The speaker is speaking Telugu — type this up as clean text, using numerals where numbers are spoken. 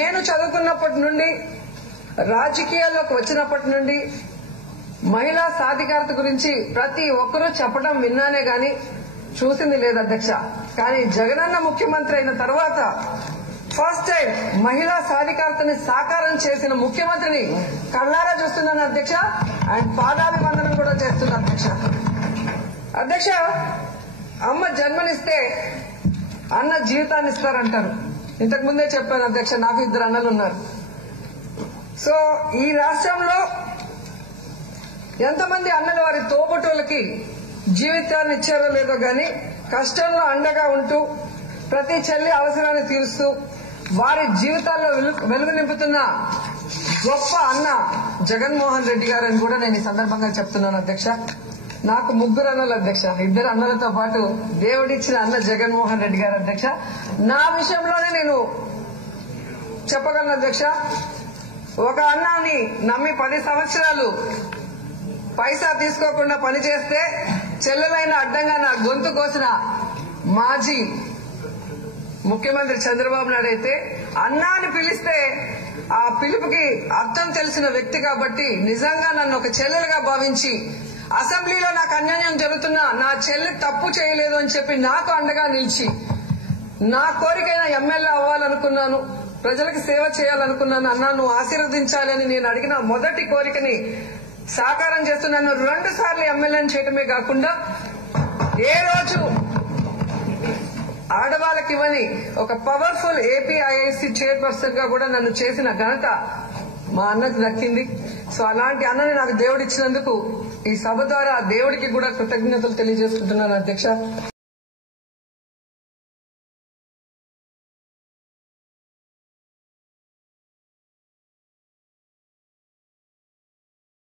నేను చదువుకున్నప్పటి నుండి రాజకీయాల్లోకి వచ్చినప్పటి నుండి మహిళా సాధికారత గురించి ప్రతి ఒక్కరూ చెప్పడం విన్నానే గాని చూసింది లేదు అధ్యక్ష. కానీ జగనన్న ముఖ్యమంత్రి అయిన తర్వాత ఫస్ట్ టైం మహిళా సాధికారతని సాకారం చేసిన ముఖ్యమంత్రిని కళ్ళారా చూస్తున్నాను అధ్యక్ష. అండ్ పాదాభివందనం కూడా చేస్తున్నాను అధ్యక్ష. అధ్యక్ష, అమ్మ జన్మనిస్తే అన్న జీవితాన్ని ఇస్తారంటారు. ఇంతకు ముందే చెప్పాను అధ్యక్ష, నాకు 2 అన్నలు ఉన్నారు. సో ఈ రాష్ట్రంలో ఎంతమంది అన్నలు వారి తోబుట్టువులకి జీవితాన్ని ఇచ్చారో లేదో గాని కష్టంలో అండగా ఉంటూ ప్రతి చెల్లి అవసరాన్ని తీరుస్తూ వారి జీవితాల్లో వెలుగు నింపుతున్న గొప్ప అన్న జగన్మోహన్ రెడ్డి గారు అని కూడా నేను ఈ సందర్భంగా చెప్తున్నాను అధ్యక్ష. నాకు 3 అన్నలు అధ్యక్ష. 2 అన్నలతో పాటు దేవుడిచ్చిన అన్న జగన్మోహన్ రెడ్డి గారు అధ్యక్ష. నా విషయంలోనే నేను చెప్పగలను అధ్యక్ష. ఒక అన్నాన్ని నమ్మి 10 సంవత్సరాలు పైసా తీసుకోకుండా పనిచేస్తే చెల్లెలైన అడ్డంగా నా గొంతు కోసిన మాజీ ముఖ్యమంత్రి చంద్రబాబు నాయుడు అయితే అన్నాని పిలిస్తే ఆ పిలుపుకి అర్థం తెలిసిన వ్యక్తి కాబట్టి నిజంగా నన్ను ఒక చెల్లెలుగా భావించి అసెంబ్లీలో నాకు అన్యాయం జరుగుతున్నా నా చెల్లి తప్పు చేయలేదు అని చెప్పి నాకు అండగా నిలిచి నా కోరికైన ఎమ్మెల్యే అవ్వాలనుకున్నాను, ప్రజలకు సేవ చేయాలనుకున్నాను. అన్నా నువ్వు ఆశీర్వదించాలి అని నేను అడిగిన మొదటి కోరికని సాకారం చేస్తున్నాను. 2 సార్లు ఎమ్మెల్యేని చేయటమే కాకుండా ఏ రోజు ఆడవాళ్ళకి ఇవ్వని ఒక పవర్ఫుల్ ఏపీఐఐసి చైర్పర్సన్ గా కూడా నన్ను చేసిన ఘనత మా అన్నకు దక్కింది. సో అలాంటి అన్నని నాకు దేవుడిచ్చినందుకు ఈ సభ ద్వారా దేవుడికి కూడా కృతజ్ఞతలు తెలియజేసుకుంటున్నాను అధ్యక్ష.